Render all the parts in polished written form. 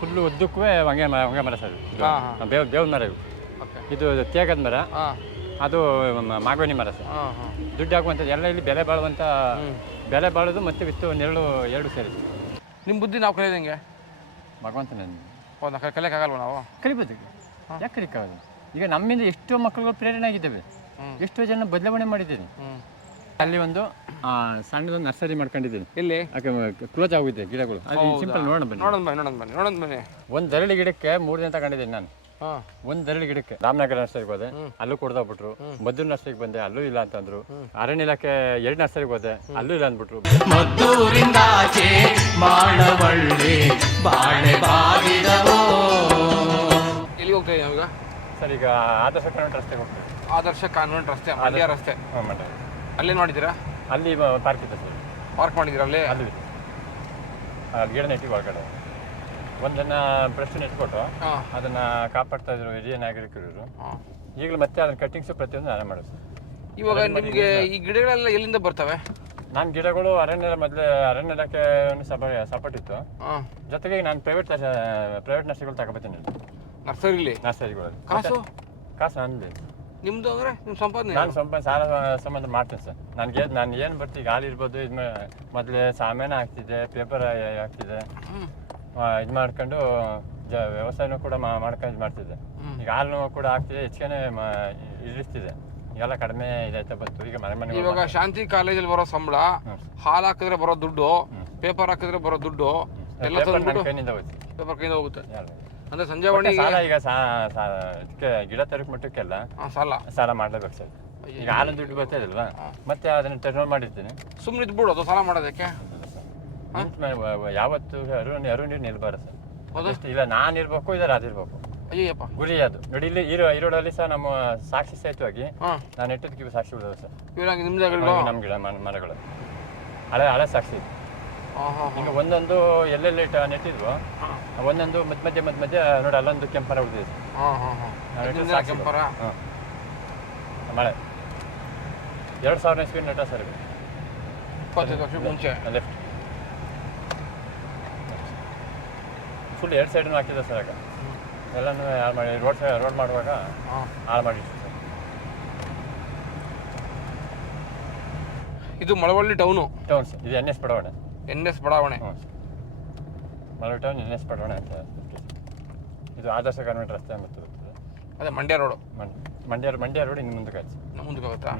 Full ಉದ್ದಕ್ಕೂ ಹೊಂಗೆ ಮರ ಸರ್ ಇದು. ಹಾಂ ಹಾಂ ಬೇವಿನ ಮರ ಇವು. ಓಕೆ ಇದು ತೇಗದ ಮರ, ಹಾಂ ಅದು ಮಾಗೋನಿ ಮರ ಸರ್. ಹಾಂ ಹಾಂ ದುಡ್ಡು ಹಾಕುವಂಥದ್ದು ಎಲ್ಲ ಇಲ್ಲಿ ಬೆಲೆ ಬಾಳುವಂಥ ಬೆಲೆ ಬಾಳೋದು ಮತ್ತು ವಿತ್ತು ನೆರಳು ಎರಡು ಸೇರಿ. ನಿಮ್ಮ ಬುದ್ಧಿ ನಾವು ಕಲಿಯೋದಂಗೆ ಭಗವಂತ ನನ್ನ ಹೌದಾ ಕಲಿಯೋಕ್ಕಾಗಲ್ವ ನಾವು ಕಲಿಬೋದು. ಯಾಕೆ ಕಲಿಯಕ್ಕಾಗಲ್ಲ? ಈಗ ನಮ್ಮಿಂದ ಎಷ್ಟೋ ಮಕ್ಕಳುಗಳು ಪ್ರೇರಣೆ ಆಗಿದ್ದಾವೆ, ಎಷ್ಟೋ ಜನ ಬದಲಾವಣೆ ಮಾಡಿದ್ದೀನಿ. ಅಲ್ಲಿ ಒಂದು ಸಣ್ಣದೊಂದು ನರ್ಸರಿ ಮಾಡ್ಕೊಂಡಿದ್ದೀನಿ. ಇಲ್ಲಿ ಕ್ಲೋಸ್ ಆಗಿದೆ ಗಿಡಗಳು. ಅದು ಸಿಂಪಲ್ ನೋಡೋಣ ಬನ್ನಿ. ನೋಡೋಣ ಬನ್ನಿ. ಒಂದು ದರಳಿ ಗಿಡಕ್ಕೆ 3 ದಿನ ತಗೊಂಡಿದ್ದೀನಿ ನಾನು. ಹಾಂ ಒಂದು ದರಳಿ ಗಿಡಕ್ಕೆ ರಾಮನಗರ ನರ್ಸರಿಗೆ ಹೋದೆ, ಅಲ್ಲೂ ಕೊಡ್ದೋಗ್ಬಿಟ್ರು. ಮದ್ದೂರು ನರ್ಸರಿಗೆ ಬಂದೆ, ಅಲ್ಲೂ ಇಲ್ಲ ಅಂತಂದ್ರು. ಅರಣ್ಯ ಇಲಾಖೆ 2 ನರ್ಸರಿಗೆ ಹೋದೆ, ಅಲ್ಲೂ ಇಲ್ಲ ಅಂದ್ಬಿಟ್ರು. ಮದ್ದೂರಿಂದಾಚೆ ಮಾಡವಳ್ಳಿ ಬಾಳೆ ಬಾಗಿದವೋ. ಎಲ್ಲಿ ಹೋಗ್ತಾ ಇದ್ದೀವಿ ಈಗ? ಸರ್ ಈಗ ಆದರ್ಶ ಕಾನ್ವೆಂಟ್ ರಸ್ತೆಗೆ ಹೋಗ್ತೀವಿ. ಆದರ್ಶ ಕಾನ್ವೆಂಟ್ ರಸ್ತೆ, ಮಂಡ್ಯ ರಸ್ತೆ. ಹಾಂ ಮಂಡ್ಯ. ಅಲ್ಲೇನು ಮಾಡಿದ್ದೀರಾ? ಅಲ್ಲಿ ಪಾರ್ಕ್ ಇದೆ ಸರ್. ಪಾರ್ಕ್ ಮಾಡಿದ್ದೀರಾ ಅಲ್ಲಿ? ಅಲ್ಲೂ ಇದೆ. ಗಿಡ ನೆಟ್ಟಿಗೆ ಒಳಗಡೆ ಒಂದನ್ನು ಬ್ರಷ್ ನೆಟ್ಕೊಟ್ಟು ಹಾಂ ಅದನ್ನು ಕಾಪಾಡ್ತಾ ಇದ್ರು ಹಿರಿಯ ನಾಗರಿಕರು. ಹಾಂ ಈಗಲೂ ಮತ್ತೆ ಅದನ್ನ ಕಟ್ಟಿಂಗ್ಸು ಪ್ರತಿಯೊಂದು ನಾನೇ ಮಾಡೋದು ಸರ್. ಇವಾಗ ನಿಮಗೆ ಈ ಗಿಡಗಳೆಲ್ಲ ಎಲ್ಲಿಂದ ಬರ್ತವೆ? ನಾನು ಗಿಡಗಳು ಅರಣ್ಯ ಇಲಾಖೆ ಸಪೋರ್ಟ್ ಇತ್ತು. ಹಾಂ ಜೊತೆಗೆ ನಾನು ಪ್ರೈವೇಟ್ ನರ್ಸರಿಗಳು ತಗೊಬತ್ತೀನಿ. ನರ್ಸರಿಲಿ ನರ್ಸರಿಗಳಲ್ಲಿ ಕಾಸು ನಂದು. ನಿಮ್ಮದು ಅಂದರೆ ನಿಮ್ಮ ಸಂಪಾದನೆ? ನಾನು ಸಾಲ ಸಂಬಂಧ ಮಾಡ್ತೀನಿ ಸರ್. ನಾನು ಏನು ಬರ್ತೀವಿ, ಈಗ ಹಾಲು ಇರ್ಬೋದು, ಇದು ಮೊದಲೇ ಸಾಮಾನು ಆಗ್ತಿದೆ, ಪೇಪರ್ ಆಗ್ತಿದೆ, ಇದು ಮಾಡ್ಕೊಂಡು ವ್ಯವಸಾಯನೂ ಕೂಡ ಮಾಡ್ತಿದ್ದೆ. ಈಗ ಹಾಲು ಕೂಡ ಆಗ್ತಿದೆ, ಹೆಚ್ಚಿಗೆ ಇಳಿಸ್ತಿದೆ. ಈಗೆಲ್ಲ ಕಡಿಮೆ ಇದಾಯ್ತಾ ಬಂತು. ಈಗ ಮನೆ ಇವಾಗ ಶಾಂತಿ ಕಾಲೇಜಲ್ಲಿ ಬರೋ ಸಂಬಳ, ಹಾಲು ಹಾಕಿದ್ರೆ ಬರೋ ದುಡ್ಡು, ಪೇಪರ್ ಹಾಕಿದ್ರೆ ಬರೋ ದುಡ್ಡು ಎಲ್ಲ ಕೈನಿಂದ ಹೋಯ್ತು. ಪೇಪರ್ ಕೈಯಿಂದ ಹೋಗುತ್ತೆ. ಅಂದ್ರೆ ಸಂಜಾವಣಿ ಸಾಲ ಈಗ ಇದಕ್ಕೆ ಗಿಡ ತರಕ್ ಮಟ್ಟಕ್ಕೆಲ್ಲ ಸಾಲ ಮಾಡ್ಲೇಬೇಕು ಸರ್. ಈಗ ಹಾಲು ದುಡ್ಡು ಬರ್ತಾ ಇದಲ್ವಾ, ಮತ್ತೆ ಅದನ್ನ ಟರ್ನ್ ಮಾಡಿರ್ತೀನಿ. ಸುಮ್ಮನೆ ಇದ್ಬಿಡು, ಅದು ಸಾಲ ಮಾಡೋದಕ್ಕೆ ಯಾವತ್ತು ಅರುಣ್ ನಿಲ್ಬಾರ್ದು ಸರ್. ಇಲ್ಲ ನಾನು ಇರ್ಬೇಕು, ಇಲ್ಲ ಅದಿರ್ಬೇಕು. ಅಯ್ಯಪ್ಪ ಗುರಿ ಅದು ನೋಡಿ. ಇಲ್ಲಿ ಈರೋಡಲ್ಲಿ ಸಹ ನಮ್ಮ ಸಾಕ್ಷಿ ಸಹಿತವಾಗಿ ನಾನು ಇಟ್ಟಿದ್ದಕ್ಕೆ ಸಾಕ್ಷಿ ಬಿಡೋದು ಸರ್. ನಮ್ಮ ಗಿಡ ಮರಗಳು ಹಳೆ ಸಾಕ್ಷಿ ಇದೆ. ಈಗ ಒಂದೊಂದು ಎಲ್ಲೆಲ್ಲಿ ನೆಟ್ಟಿದ್ವು, ಒಂದೊಂದು ಮಧ್ಯ ನೋಡಿ ಅಲ್ಲೊಂದು ಕೆಂಪರ ಉಳಿದಿದೆ ಮಳೆ 2000 ಇಸ್ವಿ ನೆಟ್ಟ ಸರ್. 25 ವರ್ಷ ಮುಂಚೆ ಲೆಫ್ಟ್ ಫುಲ್ 2 ಸೈಡ್ನು ಹಾಕಿದೆ ಸರ್. ಆಗ ಎಲ್ಲನೂ ಹಾಳು ಮಾಡಿ ರೋಡ್ ಮಾಡುವಾಗ ಹಾಳು ಮಾಡಿ ಸರ್. ಇದು ಮಳವಳ್ಳಿ ಟೌನ್ ಸರ್. ಇದು NS ಬಡಾವಣೆ. NS ಬಡಾವಣೆ. ಹ್ಞೂ ಸರ್. ಮಳವಳ್ಳಿ ಟೌನ್ NS ಬಡಾವಣೆ ಅಂತ. ಇದು ಆದರ್ಶ ಕಾನ್ವೆಂಟ್ ರಸ್ತೆ ಮತ್ತು ಅದೇ ಮಂಡ್ಯ ರೋಡು. ಮಂಡ್ಯ ರೋಡ್ ಇನ್ನು ಮುಂದಕ್ಕೆ ಮುಂದಕ್ಕೆ ಹೋಗುತ್ತಾ?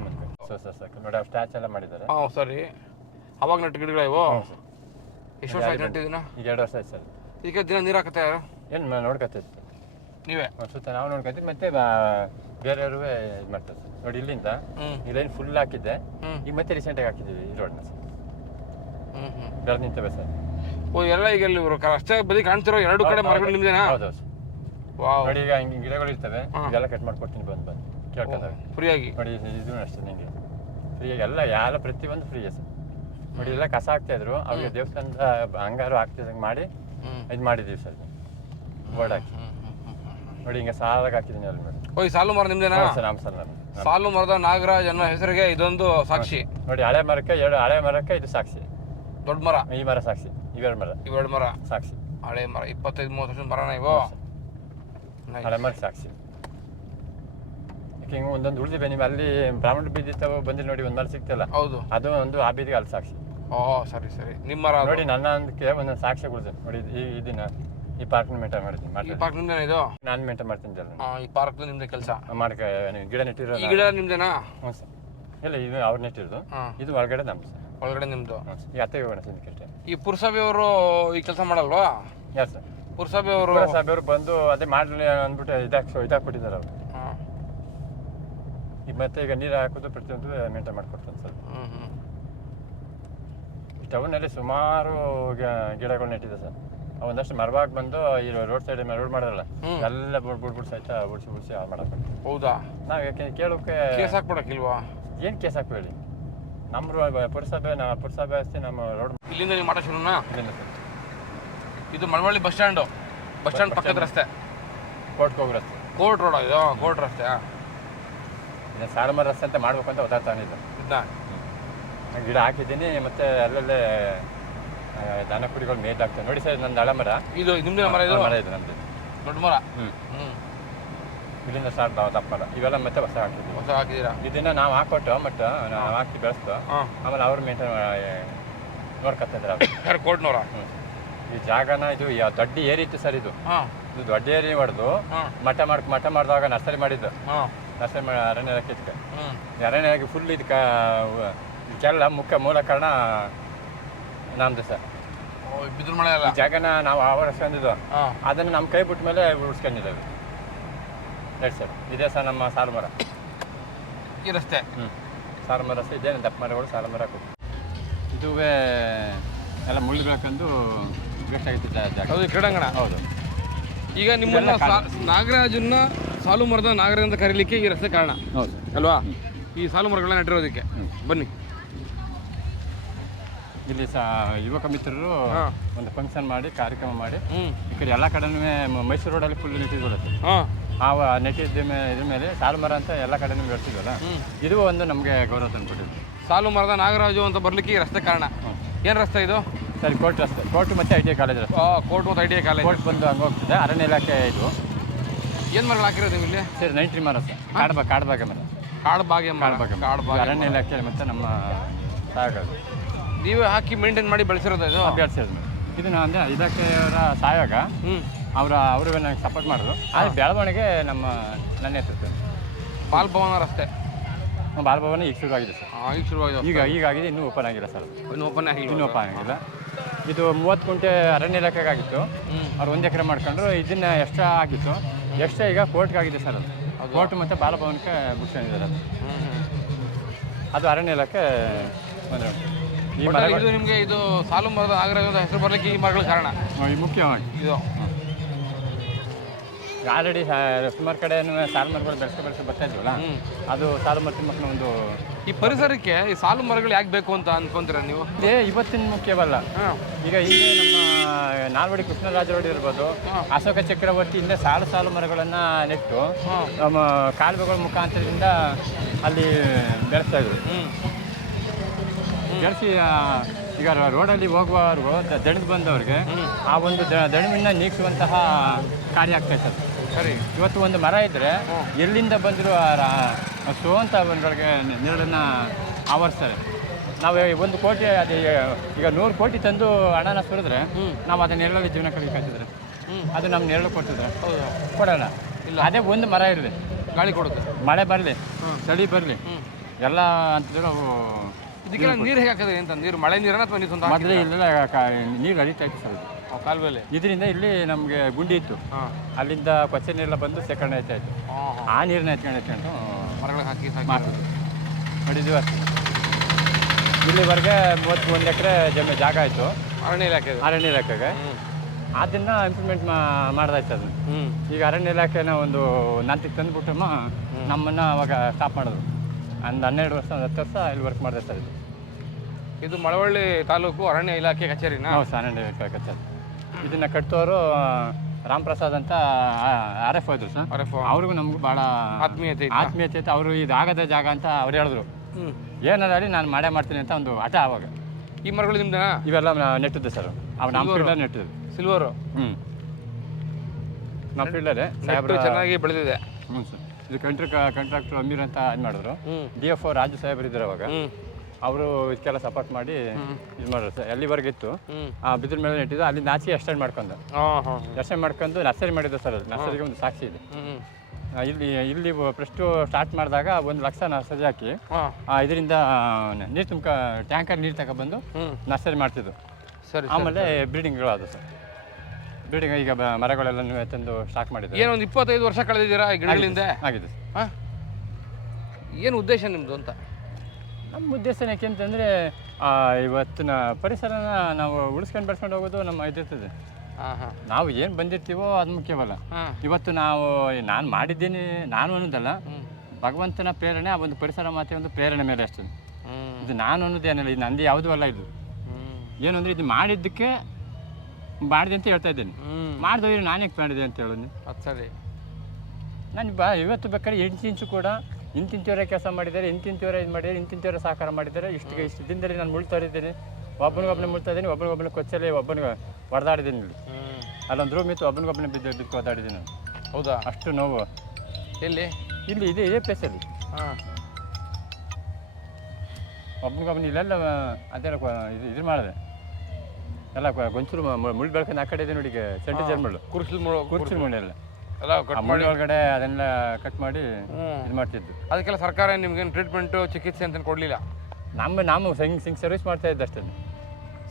ಸರ್ ನೋಡಿ ಸ್ಟ್ಯಾಚ್ ಎಲ್ಲ ಮಾಡಿದ್ದಾರೆ. ಹಾಂ ಸರಿ. ಅವಾಗ ನೆಟ್ಟು ಗಿಡಗಳು ಇವು? ಎಷ್ಟು ವರ್ಷ ಆಯ್ತು ನೆಟ್ಟಿದ್ದೀನ? ಈಗ 2 ವರ್ಷ ಆಯ್ತು ಸರ್. ಈಗ ದಿನ ನೀರು ಹಾಕತ್ತೆ ಯಾರು? ಏನು ನೋಡ್ಕೊತೀವಿ ನೀವೇ? ಸುತ್ತ ನಾವು ನೋಡ್ಕೊತೀವಿ, ಮತ್ತೆ ಬೇರೆಯವರು ಇದು ಮಾಡ್ತಾರೆ ಸರ್. ನೋಡಿ ಇಲ್ಲಿಂದ ಈ ಲೈನ್ ಫುಲ್ ಹಾಕಿದ್ದೆ, ಈಗ ಮತ್ತೆ ರೀಸೆಂಟಾಗಿ ಹಾಕಿದ್ದೀವಿ ಈ ರೋಡ್ನ ಸರ್. ಬೆಳೆದು ನಿಂತವೆ ಸರ್. ಓ ಎಲ್ಲ ಈಗ ಇಲ್ಲಿ ರಸ್ತೆ ಬದಿ ಕಾಣ್ತಿರೋ 2 ಕಡೆ ಮರಗಳು ನಿಮ್ದೇನಾ? ಹೌದು ಸರ್. ನೋಡಿ ಈಗ ಹಿಂಗೆ ಗಿಡಗಳು ಇರ್ತವೆ, ಇದೆಲ್ಲ ಕಟ್ ಮಾಡ್ಕೊಡ್ತೀನಿ ಬಂದು ಕೇಳ್ಕೊತವೆ ಫ್ರೀಯಾಗಿ. ನೋಡಿ ಇದು ಅಷ್ಟೇ ನಿಮಗೆ ಫ್ರೀಯಾಗಿ ಎಲ್ಲ ಪ್ರತಿಯೊಂದು ಫ್ರೀಯೇ ಸರ್. ನೋಡಿ ಎಲ್ಲ ಕಸ ಹಾಕ್ತಾಯಿದ್ರು, ಅವ್ರಿಗೆ ದೇವಸ್ಥಾನದ ಹಂಗಾರು ಹಾಕ್ತಿದ್ದಂಗೆ ಮಾಡಿ ಇದು ಮಾಡಿದ್ದೀವಿ ಸರ್. ಬೋರ್ಡ್ ಹಾಕಿ ನೋಡಿ ಹಿಂಗೆ ಸಾಲಾಗಿ ಹಾಕಿದ್ದೀನಿ ಅಲ್ಲಿ ನೋಡಿ. ಓ ಈ ಸಾಲು ಮರ ನಿಮ್ದೇನಾ? ಸರ್ ನಮ್ಮ ಸರ್ ನಾನು ಸಾಲು ಮರದ ನಾಗರಾಜ್ ಅನ್ನೋ ಹೆಸರಿಗೆ ಇದೊಂದು ಸಾಕ್ಷಿ. ನೋಡಿ ಹಳೆ ಮರಕ್ಕೆ ಇದು ಸಾಕ್ಷಿ. ದೊಡ್ಡ ಮರ ಈ ಮರ ಸಾಕ್ಷಿ. ಇವೆರಡು ಮರ ಸಾಕ್ಷಿ. ಹಳೆ ಮರ 25-30 ವರ್ಷದ ಮರನ ಇವು. ಹಳೆ ಮರ ಸಾಕ್ಷಿ. ಹಿಂಗೆ ಒಂದೊಂದು ಉಳಿದಿವೆ. ನೀವು ಅಲ್ಲಿ ಬ್ರಾಹ್ಮಣ ಬೀದಿ ಬಂದಿರಿ ನೋಡಿ, ಒಂದು ಮರ ಸಿಗ್ತಿಲ್ಲ. ಹೌದು, ಅದು ಒಂದು ಆ ಬೀದಿಗೆ ಅಲ್ಲಿ ಸಾಕ್ಷಿ. ಸರಿ ಸರಿ. ನಿಮ್ಮ ಮರ ನೋಡಿ ನನ್ನ ಒಂದಕ್ಕೆ ಒಂದೊಂದು ಸಾಕ್ಷಿ ಉಳಿದಿದೆ ನೋಡಿ. ಇದನ್ನ ಈ ಪಾರ್ಕ್ ಮೇಂಟೈನ್ ಮಾಡಿದ್ದೀನಿ. ಈ ಪಾರ್ಕ್ ನಿಮ್ದೇನಾ ಇದು? ನಾನು ಮೇಂಟೈನ್ ಮಾಡ್ತೀನಿ. ಈ ಪಾರ್ಕ್ ನಿಮ್ದೇ ಕೆಲಸ ಮಾಡ್ಕ ಗಿಡ ನೆಟ್ಟಿರೋ. ಈ ಗಿಡ ನಿಮ್ದೇನಾ? ಹ್ಞೂ ಸರ್. ಇಲ್ಲ ಇದು ಅವ್ರು ನೆಟ್ಟಿರೋದು, ಇದು ಒಳಗಡೆ ನಮ್ದು ಸರ್. ಒಳಗಡೆ ನಿಮ್ದು? ಈ ಅತ್ತೆ ಹೋಗೋಣ ಸದ್ಯಕ್ಕೆ. ಈ ಪುರಸಭೆಯವರು ಈ ಕೆಲಸ ಮಾಡಲ್ವಾ? ಯಾರು ಸರ್? ಪುರಸಭೆಯವರು ಬಂದು ಅದೇ ಮಾಡಲಿ ಅಂದ್ಬಿಟ್ಟು ಇದಾಕ್ಬಿಟ್ಟಿದ್ದಾರೆ ಅವರು. ಈಗ ಮತ್ತೆ ಈಗ ನೀರು ಹಾಕೋದು ಪ್ರತಿಯೊಂದು ಮೇಂಟೈನ್ ಮಾಡ್ಕೊಡ್ತಾರೆ ಸರ್. ಈ ಟೌನಲ್ಲಿ ಸುಮಾರು ಗಿಡಗಳು ನೆಟ್ಟಿದೆ ಸರ್. ಒಂದಷ್ಟು ಮರವಾಗಿ ಬಂದು ಈ ರೋಡ್ ಸೈಡ್ ರೋಡ್ ಮಾಡೋದಲ್ಲ, ಎಲ್ಲ ಬಿಡ್ಬಿಟ್ಟು ಸಹಿತ ಉಳಿಸಿ ಮಾಡಕ್ಕೆ. ಹೌದಾ? ನಾವು ಯಾಕೆ ಕೇಳೋಕೆ ಕೇಸ್ ಹಾಕ್ಬಿಡಕ್ಕಿಲ್ವಾ? ಏನು ಕೇಸ್ ಹಾಕ್ಬೇಡಿ, ನಮ್ಮ ಪುರಸಭೆ ಅಷ್ಟೇ ನಮ್ಮ ರೋಡ್. ಇಲ್ಲಿಂದ ನೀವು ಮಾಡೋ ಶುರುನಾ? ಇಲ್ಲಿಂದ ಸರ್. ಇದು ಮಳವಳ್ಳಿ ಬಸ್ ಸ್ಟ್ಯಾಂಡ್ ಪಕ್ಕದ ರಸ್ತೆ, ಕೋರ್ಟ್ಗೆ ಹೋಗೋ ರಸ್ತೆ. ಕೋರ್ಟ್ ರೋಡ್ ಇದು? ಕೋರ್ಟ್ ರಸ್ತೆ. ಇದನ್ನು ಸಾಲಮರ ರಸ್ತೆ ಅಂತ ಮಾಡ್ಬೇಕು ಅಂತ ಒತ್ತಾಗ್ತಾನಿದ್ದು. ಇದನ್ನ ಗಿಡ ಹಾಕಿದ್ದೀನಿ, ಮತ್ತೆ ಅಲ್ಲಲ್ಲೇ ದನ ಕುರಿಗಳು ಮೇಯ್ದಾಗ್ತವೆ ನೋಡಿ ಸರ್. ನಂದು ಹಳೆ ಮರ ಇದು ನಿಮ್ದೇ ಮರ? ಇದು ಮರ ಇದು ನಮ್ದು ದೊಡ್ಡ ಮರ. ಇಲ್ಲಿಂದ ಸ್ಟಾರ್ಟ್ ದಪ್ಪ ಮರ. ಇವೆಲ್ಲ ಮತ್ತೆ ಹೊಸ ಹಾಕಿದ್ವಿ. ಹೊಸ ಹಾಕಿದ್ದೀರಾ? ಇದನ್ನ ನಾವು ಹಾಕೊಟ್ಟು ಮತ್ತೆ ನಾವು ಹಾಕಿ ಬೆಳೆಸ್ತು. ಆಮೇಲೆ ಅವ್ರು ಮೇಂಟೈನ್ ನೋಡ್ಕೊತಿದ್ರು. ಯಾರು ಕೋಟ್ನವರ? ಈ ಜಾಗನ ಇದು ದೊಡ್ಡ ಏರಿ ಇತ್ತು ಸರ್. ಇದು ದೊಡ್ಡ ಏರಿ ಹೊಡೆದು ಮಠ ಮಾಡಿದಾಗ ನರ್ಸರಿ ಮಾಡಿದ್ದು. ನರ್ಸರಿ ಮಾಡಿ ಅರಣ್ಯ ಇಲಾಖೆ ಇದಕ್ಕೆ ಅರಣ್ಯ ಇಲಾಖೆ ಫುಲ್ ಇದಕ್ಕೆಲ್ಲ ಮುಖ್ಯ ಮೂಲ ಕಾರಣ ನಮ್ದು ಸರ್. ಬಿದ್ರು ಮಳೆ ಅಲ್ಲ. ಈ ಜಾಗನ ನಾವು ಆವರಿಸ್ಕೊಂಡಿದ್ದು, ಅದನ್ನು ನಮ್ಮ ಕೈ ಬಿಟ್ಟ ಮೇಲೆ ಉಳಿಸ್ಕೊಂಡಿದ್ದೇವೆ. ಹೇಳಿ ಸರ್. ಇದೇ ಸರ್ ನಮ್ಮ ಸಾಲು ಮರ. ಈ ರಸ್ತೆ ಸಾಲು ಮರ ಸಹ ಇದೇನು ದಪ್ಪ ಮರಗಳು ಸಾಲು ಮರ ಕೊಟ್ಟು ಇದುವೇ ಎಲ್ಲ ಮುಳ್ಳು ಬೆಳ್ಕೊಂಡು ವೇಸ್ಟ್ ಆಗಿತ್ತು ಜಾಗ. ಹೌದು, ಕ್ರೀಡಾಂಗಣ. ಹೌದು. ಈಗ ನಿಮ್ಮನ್ನ ನಾಗರಾಜನ್ನ ಸಾಲು ಮರದ ನಾಗರಾಜ ಅಂತ ಕರೀಲಿಕ್ಕೆ ಈ ರಸ್ತೆ ಕಾರಣ. ಹೌದು ಅಲ್ವಾ? ಈ ಸಾಲು ಮರಗಳನ್ನ ನೆಟ್ಟಿರೋದಕ್ಕೆ. ಬನ್ನಿ. ಇಲ್ಲಿ ಸಹ ಯುವಕ ಮಿತ್ರರು ಒಂದು ಫಂಕ್ಷನ್ ಮಾಡಿ ಕಾರ್ಯಕ್ರಮ ಮಾಡಿ ಈ ಕಡೆ ಎಲ್ಲ ಕಡೆನೂ ಮೈಸೂರು ರೋಡಲ್ಲಿ ಫುಲ್ ನೆಟ್ಟಿದ್ಬಿಡುತ್ತೆ. ಆ ನೆಟ್ಟಿದ್ದ ಇದ್ರ ಮೇಲೆ ಸಾಲು ಮರ ಅಂತ ಎಲ್ಲ ಕಡೆನೂ ಬೆಳೆಸಿದ್ವಲ್ಲ, ಇದು ಒಂದು ನಮಗೆ ಗೌರವ ತಂದುಕೊಟ್ಟಿದ್ದು. ಸಾಲು ಮರದ ನಾಗರಾಜು ಅಂತ ಬರ್ಲಿಕ್ಕೆ ಈ ರಸ್ತೆ ಕಾರಣ. ಏನು ರಸ್ತೆ ಇದು? ಸರಿ, ಕೋರ್ಟ್ ರಸ್ತೆ. ಕೋರ್ಟ್ ಮತ್ತು ಐ ಟಿ ಐ ಕಾಲೇಜ್ ರಸ್ತೆ. ಕೋರ್ಟ್ ಮತ್ತು I T I college. Court ಬಂದು ಹಂಗೆ ಹೋಗ್ತದೆ. ಅರಣ್ಯ ಇಲಾಖೆ ಇದು. ಏನು ಮರಗಳು ಹಾಕಿರೋದು ನೀವು ಇಲ್ಲಿ? ಸರಿ, 90 ಮರ ಸರ್. ಕಾಡ್ಬಾಗೆ ಮರ. ಕಾಡ್ಬಾಗೆ ಅರಣ್ಯ ಇಲಾಖೆ ಮತ್ತು ನಮ್ಮ ಸಹಯೋಗ. ನೀವೇ ಹಾಕಿ ಮೇಂಟೈನ್ ಮಾಡಿ ಬೆಳೆಸಿರೋದು ಇದು? ಬೆಳೆಸಿರೋದು. ಇದು ನಾನು ಅಂದರೆ ಇಲಾಖೆಯವರ ಸಹಯೋಗ. ಅವರು ನನಗೆ ಸಪೋರ್ಟ್ ಮಾಡಿದ್ರು. ಆದರೆ ಬೆಳವಣಿಗೆ ನನ್ನ ನೇತೃತ್ವ. ಬಾಲ್ಭವನ ರಸ್ತೆ. ಬಾಲ್ಭವನ ಈಗ ಶುರುವಾಗಿದೆ ಸರ್. ಈಗ ಶುರುವಾಗಿದೆ. ಈಗಾಗಿದೆ, ಇನ್ನೂ ಓಪನ್ ಆಗಿಲ್ಲ ಸರ್. ಇನ್ನೂ ಓಪನ್ ಆಗಿಲ್ಲ. ಇದು 30 ಗುಂಟೆ ಅರಣ್ಯ ಇಲಾಖೆಗೆ ಆಗಿತ್ತು. ಅವ್ರು 1 ಎಕರೆ ಮಾಡ್ಕೊಂಡ್ರು. ಇದನ್ನ ಎಕ್ಸ್ಟ್ರಾ ಆಗಿತ್ತು. ಎಕ್ಸ್ಟ್ರಾ ಈಗ ಕೋರ್ಟ್ಗೆ ಆಗಿದೆ ಸರ್. ಅದು ಕೋರ್ಟ್ ಮತ್ತು ಬಾಲಭವನಕ್ಕೆ ಬಿಡ್ಕೊಂಡಿದ್ದಾರೆ. ಅದು ಅರಣ್ಯ ಇಲಾಖೆ ಬಂದರೆ ಈ ಇದು ನಿಮಗೆ ಇದು ಸಾಲು ಮರದ ನಾಗರಾಜ ಹೆಸರು ಬರಲಿಕ್ಕೆ ಈ ಮರಗಳು ಕಾರಣ. ಮುಖ್ಯವಾಗಿ ಇದು ಆಲ್ರೆಡಿ ಸುಮಾರು ಕಡೆ ಸಾಲು ಮರಗಳು ಬೆಳೆಸಿ ಬರ್ತಾ ಇದ್ವಲ್ಲ, ಅದು ಸಾಲು ಮರ ತಿಮ್ಮಕ್ಕನ ಒಂದು. ಈ ಪರಿಸರಕ್ಕೆ ಈ ಸಾಲು ಮರಗಳು ಯಾಕೆ ಬೇಕು ಅಂತ ಅನ್ಕೊಂತೀರ ನೀವು? ಇವತ್ತಿನ ಮುಖ್ಯವಲ್ಲ. ಈಗ ಹಿಂದೆ ನಮ್ಮ ನಾಲ್ವಡಿ ಕೃಷ್ಣರಾಜರೊಡಿ ಇರ್ಬೋದು, ಅಶೋಕ ಚಕ್ರವರ್ತಿ ಹಿಂದೆ ಸಾಲು ಮರಗಳನ್ನು ನೆಟ್ಟು ನಮ್ಮ ಕಾಲುವೆಗಳ ಮುಖಾಂತರದಿಂದ ಅಲ್ಲಿ ಬೆಳೆಸ್ತಾ ಇದ್ರು. ಬೆಳೆಸಿ ಈಗ ರೋಡಲ್ಲಿ ಹೋಗುವವ್ರಿಗೂ ದಣಿದು ಬಂದವ್ರಿಗೆ ಆ ಒಂದು ದಣಿವಿನ ನೀಗಿಸುವಂತಹ ಕಾರ್ಯ ಆಗ್ತಾಯಿತ್ತು. ಸರಿ, ಇವತ್ತು ಒಂದು ಮರ ಇದ್ದರೆ ಎಲ್ಲಿಂದ ಬಂದರೂ ಸೋಂತ ಅವರುಗಳಿಗೆ ನೆರಳನ್ನು ಆವರಿಸ್ತಾರೆ. ನಾವು 1 ಕೋಟಿ ಅದು ಈಗ 100 ಕೋಟಿ ತಂದು ಹಣನ ಸುರಿದ್ರೆ ನಾವು ಅದನ್ನ ನೆರಳಲ್ಲಿ ಜೀವನ ಕಲಿಕಾಯ್ತಿದ್ರೆ ಅದು ನಮ್ಮ ನೆರಳು ಕೊಡ್ತಿದ್ರೆ ಕೊಡೋಣ. ಇಲ್ಲ, ಅದೇ ಒಂದು ಮರ ಇರಲಿ, ಗಾಳಿ ಕೊಡುತ್ತೆ. ಮಳೆ ಬರಲಿ, ಚಳಿ ಬರಲಿ, ಎಲ್ಲ ಅಂತಿದ್ರೆ ಅವು. ಇದಕ್ಕೆಲ್ಲ ನೀರು ಹೇಗೆ ಹಾಕಿದ್ರೆ ಅಂತ? ನೀರು ಮಳೆ ನೀರನ್ನ ಅಥವಾ ನೀರು ಸ್ವಂತ? ಮೊದಲೇ ಇಲ್ಲೆಲ್ಲ ನೀರು ಹರಿತಾ ಇತ್ತು ಸರ್. ಕಾಲುವೆಲೆ ಇದರಿಂದ ಇಲ್ಲಿ ನಮಗೆ ಗುಂಡಿ ಇತ್ತು. ಅಲ್ಲಿಂದ ಕೊಚ್ಚೆ ನೀರೆಲ್ಲ ಬಂದು ಶೇಖರಣೆ ಆಯ್ತಾ ಇತ್ತು. ಆ ನೀರನ್ನ ಎತ್ಕೊಂಡು ಮರಗಳಿಗೆ ಹಾಕಿ ಮಾಡ್ತಿದ್ವಿ. ನೋಡಿದ್ವಿ ಅಷ್ಟು. ಇಲ್ಲಿವರೆಗೆ 31 ಎಕರೆ ಜಾಗ ಆಯಿತು ಅರಣ್ಯ ಇಲಾಖೆಗೆ. ಅದನ್ನು ಇಂಪ್ಲಿಮೆಂಟ್ ಮಾಡ್ದಾಯ್ತು ಅದು. ಈಗ ಅರಣ್ಯ ಇಲಾಖೆನ ಒಂದು ನಂತಿಗೆ ತಂದುಬಿಟ್ಟು ನಮ್ಮನ್ನು ಅವಾಗ ಸ್ಟಾಪ್ ಮಾಡಿದ್ರು. ಒಂದು 12 ವರ್ಷ 10 ವರ್ಷ ಇಲ್ಲಿ ವರ್ಕ್ ಮಾಡಿದೆ ಸರ್. ಇದು ಮಳವಳ್ಳಿ ತಾಲೂಕು ಅರಣ್ಯ ಇಲಾಖೆ ಕಚೇರಿನ? ಹೌದು ಸರ್, ಅರಣ್ಯ ಇಲಾಖೆ ಕಚೇರಿ. ಇದನ್ನು ಕಟ್ಟೋರು ರಾಮ್ ಪ್ರಸಾದ್ ಅಂತ RF ಹೋದ್ರು ಸರ್. ಅವ್ರಿಗೂ ನಮಗೂ ಭಾಳ ಆತ್ಮೀಯತೆ ಇತ್ತು. ಅವರು ಇದಾಗದ ಜಾಗ ಅಂತ ಅವ್ರು ಹೇಳಿದ್ರು. ಏನಾದ್ರೂ ನಾನು ಮಾಡ್ತೀನಿ ಅಂತ ಒಂದು ಹಠ. ಆವಾಗ ಈ ಮರಗಳು ನಿಮ್ದು ಇವೆಲ್ಲ ನೆಟ್ಟಿದ್ದು ಸರ್. ಅವು ನಮ್ಮ ಫೀಲ್ಡಲ್ಲಿ ನೆಟ್ಟಿದ್ದು. ಸಿಲ್ವರು ನಮ್ಮ ಫೀಲ್ಡಲ್ಲೇ ಸಾಹೇಬ್ರು ಚೆನ್ನಾಗಿ ಬೆಳೆದಿದೆ. ಸರ್. ಇದು ಕಾಂಟ್ರಾಕ್ಟರ್ ಅಮೀರ್ ಅಂತ ಇದು ಮಾಡಿದ್ರು. DFO ರಾಜು ಸಾಹೇಬ್ರು ಇದ್ರು ಅವಾಗ. ಅವರು ಇದಕ್ಕೆಲ್ಲ ಸಪೋರ್ಟ್ ಮಾಡಿ ಇದು ಮಾಡಿದ್ರು ಸರ್. ಎಲ್ಲಿವರೆಗೆ ಇತ್ತು ಆ ಬಿದ್ರ ಮೇಲೆ ನೆಟ್ಟಿದ್ದು. ಅಲ್ಲಿಂದ ಆಚೆ ಎಕ್ಸ್ಟೆಂಡ್ ಮಾಡ್ಕೊಂಡು ನರ್ಸರಿ ಮಾಡಿದ್ದು ಸರ್. ನರ್ಸರಿಗೆ ಒಂದು ಸಾಕ್ಷಿ ಇದೆ. ಇಲ್ಲಿ ಫಸ್ಟು ಸ್ಟಾರ್ಟ್ ಮಾಡಿದಾಗ 1 ಲಕ್ಷ ನರ್ಸರಿ ಹಾಕಿ ಇದರಿಂದ ನೀರು ಟ್ಯಾಂಕರ್ ನೀರು ತಗೊಬಂದು ನರ್ಸರಿ ಮಾಡ್ತಿದ್ದು. ಆಮೇಲೆ ಬ್ರೀಡಿಂಗ್ಗಳು ಅದು ಸರ್. ಬ್ರೀಡಿಂಗ್ ಈಗ ಮರಗಳೆಲ್ಲ ತಂದು ಸ್ಟಾರ್ಟ್ ಮಾಡಿದ್ರು. ಏನೊಂದು 25 ವರ್ಷ ಕಳೆದಿದ್ದೀರಾ ಈ ಗಿಡಗಳಿಂದ? ಆಗಿದೆ. ಏನು ಉದ್ದೇಶ ನಿಮ್ಮದು ಅಂತ? ನಮ್ಮ ಉದ್ದೇಶ ಯಾಕೆಂತಂದರೆ ಇವತ್ತಿನ ಪರಿಸರನ ನಾವು ಉಳಿಸ್ಕೊಂಡು ಬೆಳೆಸ್ಕೊಂಡು ಹೋಗೋದು ನಮ್ಮ ಇದಿರ್ತದೆ. ನಾವು ಏನು ಬಂದಿರ್ತೀವೋ ಅದು ಮುಖ್ಯವಲ್ಲ. ಇವತ್ತು ನಾನು ಮಾಡಿದ್ದೀನಿ ನಾನು ಅನ್ನೋದಲ್ಲ, ಭಗವಂತನ ಪ್ರೇರಣೆ ಆ ಒಂದು ಪರಿಸರ ಮಾತೆ ಒಂದು ಪ್ರೇರಣೆ ಮೇಲೆ ಅಷ್ಟೇ. ಇದು ನಾನು ಅನ್ನೋದೇನಿಲ್ಲ, ಇದು ನಂದು ಯಾವುದೂ ಅಲ್ಲ. ಇದು ಏನು ಅಂದರೆ ಇದು ಮಾಡಿದ್ದಕ್ಕೆ ಮಾಡಿದೆ ಅಂತ ಹೇಳ್ತಾ ಇದ್ದೀನಿ. ಮಾಡಿದವ್ರು ನಾನು ಯಾಕೆ ಮಾಡಿದೆ ಅಂತ ಹೇಳೋದು? ಅದು ಸರಿ. ನಾನು ಇವತ್ತು ಬೇಕಾದ್ರೆ 8 ಇಂಚು ಕೂಡ ಇಂತಿಂತವರೇ ಕೆಲಸ ಮಾಡಿದ್ದಾರೆ, ಇಂತಿಂತವರೇ ಇದು ಮಾಡಿದ್ದಾರೆ, ಇಂತಿಂತವರೇ ಸಹಕಾರ ಮಾಡಿದ್ದಾರೆ. ಇಷ್ಟು ದಿನದಲ್ಲಿ ನಾನು ಮುಳ್ತಾ ಇದ್ದೀನಿ. ಒಬ್ಬನಿಗೊಬ್ಬನ ಮುಟ್ತಾ ಇದ್ದೀನಿ, ಒಬ್ಬನಿಗೊಬ್ಬನ ಕೊಚ್ಚಲ್ಲಿ ಒಬ್ಬನಿಗೆ ಹೊಡೆದಾಡಿದ್ದೀನಿ ಇಲ್ಲಿ. ಅಲ್ಲೊಂದು ರೂಮ್ ಇತ್ತು, ಒಬ್ಬನಿಗೊಬ್ಬನ ಬಿದ್ದು ಒದ್ದಾಡಿದ್ದೀನಿ ನಾನು. ಹೌದಾ? ಅಷ್ಟು ನೋವು. ಎಲ್ಲಿ? ಇಲ್ಲಿ ಇದೇ ಪ್ಲೇಸಲ್ಲಿ ಹಾಂ. ಒಬ್ಬನಿಗೊಬ್ಬನ ಇಲ್ಲೆಲ್ಲ ಅದೆಲ್ಲ ಇದು ಮಾಡಿದೆ ಎಲ್ಲ ಗೊಂಚೂರು ಮುಳ್ಳು ಬೆಳ್ಕೊಂಡು ಆ ಕಡೆ ಇದೆ ನೋಡಿ, ಸೆಂಟೇಜರ್ ಮುಳ್ಳು, ಕುರ್ಚಿ ಮುಳ್ಳು ಎಲ್ಲ ಮುಳ್ಳು ಒಳಗಡೆ ಅದನ್ನೆಲ್ಲ ಕಟ್ ಮಾಡಿ ಇದು ಮಾಡ್ತಿದ್ದು. ಅದಕ್ಕೆಲ್ಲ ಸರ್ಕಾರ ನಿಮ್ಗೇನು ಟ್ರೀಟ್ಮೆಂಟು ಚಿಕಿತ್ಸೆ ಅಂತ ಕೊಡಲಿಲ್ಲ? ನಾವು ಸಿಂಗ್ ಸರ್ವಿಸ್ ಮಾಡ್ತಾ ಇದ್ದೆ ಅಷ್ಟೇ.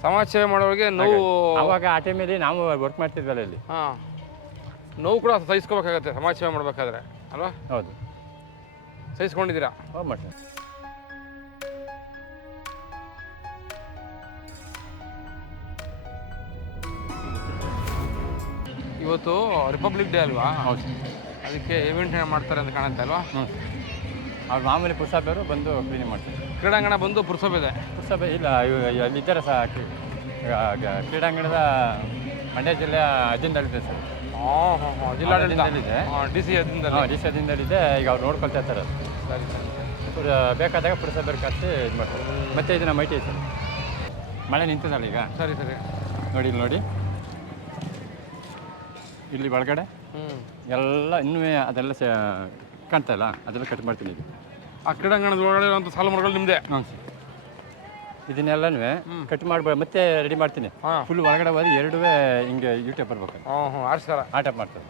ಸಮಾಜ ಸೇವೆ ಮಾಡೋರಿಗೆ ನೋವು ಆವಾಗ ಆ ಟೈಮಲ್ಲಿ ನಾವು ವರ್ಕ್ ಮಾಡ್ತಿದ್ವಲ್ಲ ಇಲ್ಲಿ. ಹಾಂ, ನೋವು ಕೂಡ ಸಹಿಸ್ಕೋಬೇಕಾಗತ್ತೆ ಸಮಾಜ ಸೇವೆ ಮಾಡಬೇಕಾದ್ರೆ ಅಲ್ವಾ? ಹೌದು, ಸಹಿಸ್ಕೊಂಡಿದ್ದೀರಾ? ಹೌದು ಮಾಡ್ತೀನಿ. ಇವತ್ತು ರಿಪಬ್ಲಿಕ್ ಡೇ ಅಲ್ವಾ? ಹೌದು, ಅದಕ್ಕೆ ಇವೆಂಟ್ ಮಾಡ್ತಾರೆ ಅಂತ ಕಾಣುತ್ತೆ ಅಲ್ವಾ? ಅವ್ರು ಮಾಮೂಲಿ ಪುರಸಭೆಯವರು ಬಂದು ಕ್ಲೀನಿಂಗ್ ಮಾಡ್ತಾರೆ. ಕ್ರೀಡಾಂಗಣ ಬಂದು ಪುರಸಭೆ ಪುರಸಭೆ ಇಲ್ಲ, ಅಲ್ಲಿದ್ದಾರೆ ಸಹ. ಕ್ರೀಡಾಂಗಣದ ಮಂಡ್ಯ ಜಿಲ್ಲೆಯ ಅಧೀನದಲ್ಲಿದೆ ಸರ್. ಜಿಲ್ಲಾಡಳಿತದಲ್ಲಿದೆ, ಡಿ ಸಿ ಅಧೀನದಲ್ಲಿದೆ. ಈಗ ಅವ್ರು ನೋಡ್ಕೊಳ್ತಾ ಇರ್ತಾರೆ. ಸರಿ, ಬೇಕಾದಾಗ ಪುರಸಭೆ ಕರೆಸಿ ಇದು ಮಾಡ್ತಾರೆ. ಮತ್ತೆ ಇದನ್ನ ಮೈಟಿ ಸರ್, ಮಳೆ ನಿಂತದಲ್ಲ ಈಗ. ಸರಿ ಸರಿ, ನೋಡಿ ಇಲ್ಲಿ ನೋಡಿ, ಇಲ್ಲಿ ಒಳಗಡೆ ಎಲ್ಲ ಇನ್ನೂ ಅದೆಲ್ಲ ಕಾಣ್ತಾ ಇಲ್ಲ, ಅದೆಲ್ಲ ಕಟ್ ಮಾಡ್ತೀನಿ ಈಗ. ಆ ಕ್ರೀಡಾಂಗಣದ ಒಳಗಡೆ ಇರುವಂಥ ಸಾಲು ಮರಗಳು ನಿಮ್ಮದೇ? ಹಾಂ ಸರ್, ಇದನ್ನೆಲ್ಲನೂ ಕಟ್ ಮಾಡಿ ಮತ್ತೆ ರೆಡಿ ಮಾಡ್ತೀನಿ. ಫುಲ್ ಒಳಗಡೆ ಹೋಗಿ ಎರಡೂ ಹಿಂಗೆ ಯೂಟ್ಯೂಬ್ ಬರ್ಬೇಕು. ಆರ್ಸ್ತಾರ ಆ ಟೈಪ್ ಮಾಡ್ತಾರೆ.